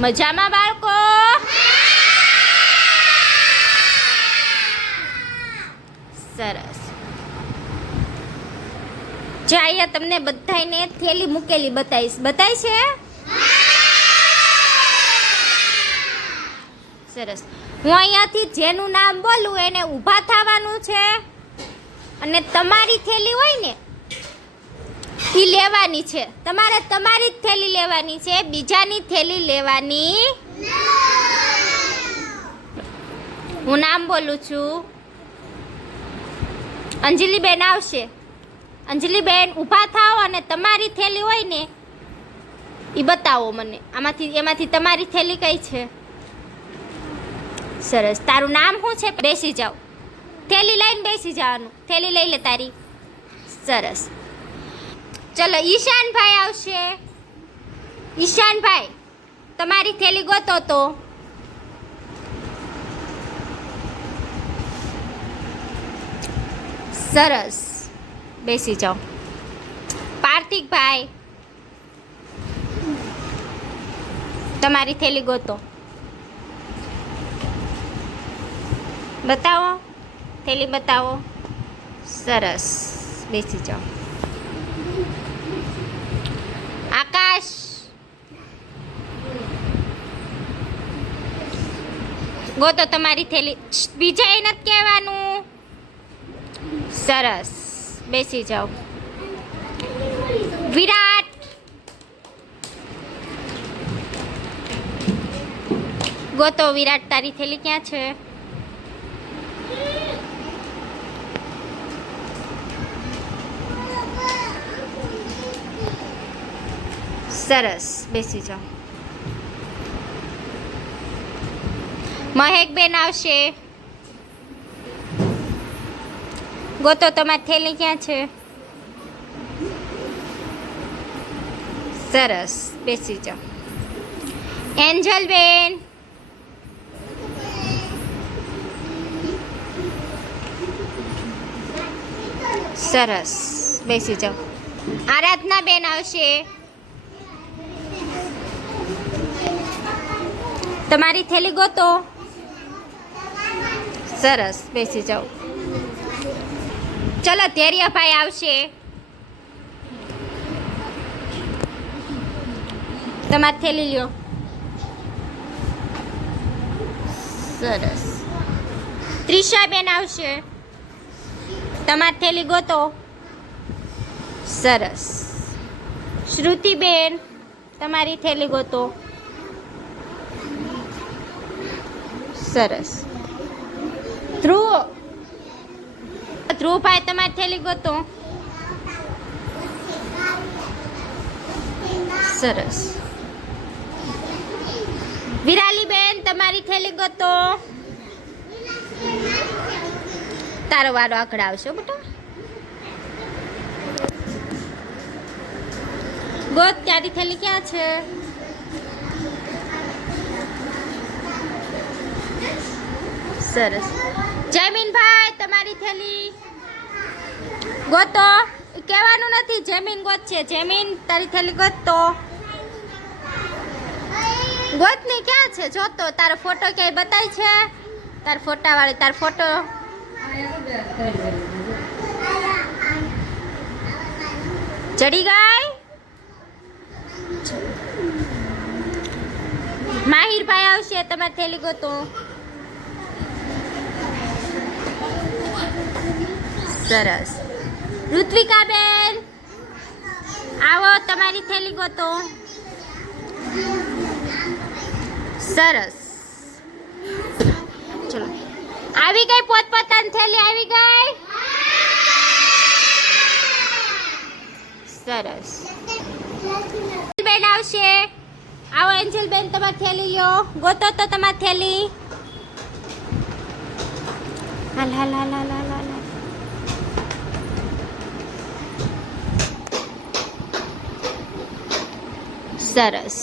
મજામાં બાળકો? સરસ. જો અહીંયા તમને બધાયને થેલી મૂકેલી બતાવીશ. બતાય છે? સરસ. હું અહીંયાથી જેનું નામ બોલું, એને ઊભા થવાનું છે. અને તમારી થેલી હોય ને એ લેવાની છે. તમારે તમારી જ થેલી લેવાની છે, બીજાની થેલી લેવાની હું નામ બોલું છું. અંજલિબેન આવશે. અંજલિબેન, ઊભા થાઓ અને તમારી થેલી હોય ને એ બતાવો મને. આમાંથી, એમાંથી તમારી થેલી કઈ છે? સરસ. તારું નામ શું છે? બેસી જાઓ. થેલી લઈને બેસી જવાનું. થેલી લઈ લે તારી. સરસ. ચલો, ઈશાનભાઈ આવશે. ઈશાનભાઈ, તમારી થેલી ગોતો તો. સરસ. બેસી જાઓ. પાર્થિકભાઈ તમારી થેલી ગોતો. બતાવો, થેલી બતાવો. સરસ. બેસી જાઓ. આકાશ ગોતો તમારી થેલી. બીજા એ નથી કહેવાનું. સરસ. બેસી જાઓ. વિરાટ. ગોતો વિરાટ તારી થેલી ક્યાં છે? સરસ. બેસી જાઓ. મહેકબેન આવશે. ગોતો, તમારી થેલી ક્યાં છે? સરસ. બેસી જાઓ. એન્જલ બેન સરસ. બેસી જાઓ. આરાધના બેન આવશે. તમારી થેલી ગોતો. સરસ, બેસી જાઓ. ચલો ધૈર્યભાઈ આવશે. તમારી થેલી લ્યો. સરસ. ત્રિષાબેન આવશે. તમારી થેલી ગોતો. સરસ. શ્રુતિબેન, તમારી થેલી ગોતો. સરસ. ધ્રુવ. ધ્રુવભાઈ, તમારી થેલી ગોતો. સરસ. વિરાલીબેન, તમારી થેલી ગોતો. તારો વારો આગળ આવશે બેટા. ગોત, તારી થેલી ક્યાં છે? સરસ. જયમીનભાઈ તમારી થેલી. ગોતો. કહેવાનું નથી જમીન ગોત છે. જમીન તારી થેલી ગોતતો ગોતની ક્યાં છે? જોતો. તારો ફોટો ક્યાંય બતાય છે? તાર ફોટા વાળી તાર ફોટો. ચડી ગઈ? માહિરભાઈ આવશે, તમારે થેલી ગોતો. સરસ. ઋત્વિકા બેન આવો તમારી થેલી ગોતો. સરસ. ચલો. આવી ગઈ પોતપોતાની થેલી, આવી ગઈ? સરસ. બેન આવશે. આવો એન્જલ બેન તમારી થેલી લ્યો. ગોતો તો તમારી થેલી. હાલ હાલ હાલ હાલ હાલ હાલ. સરસ.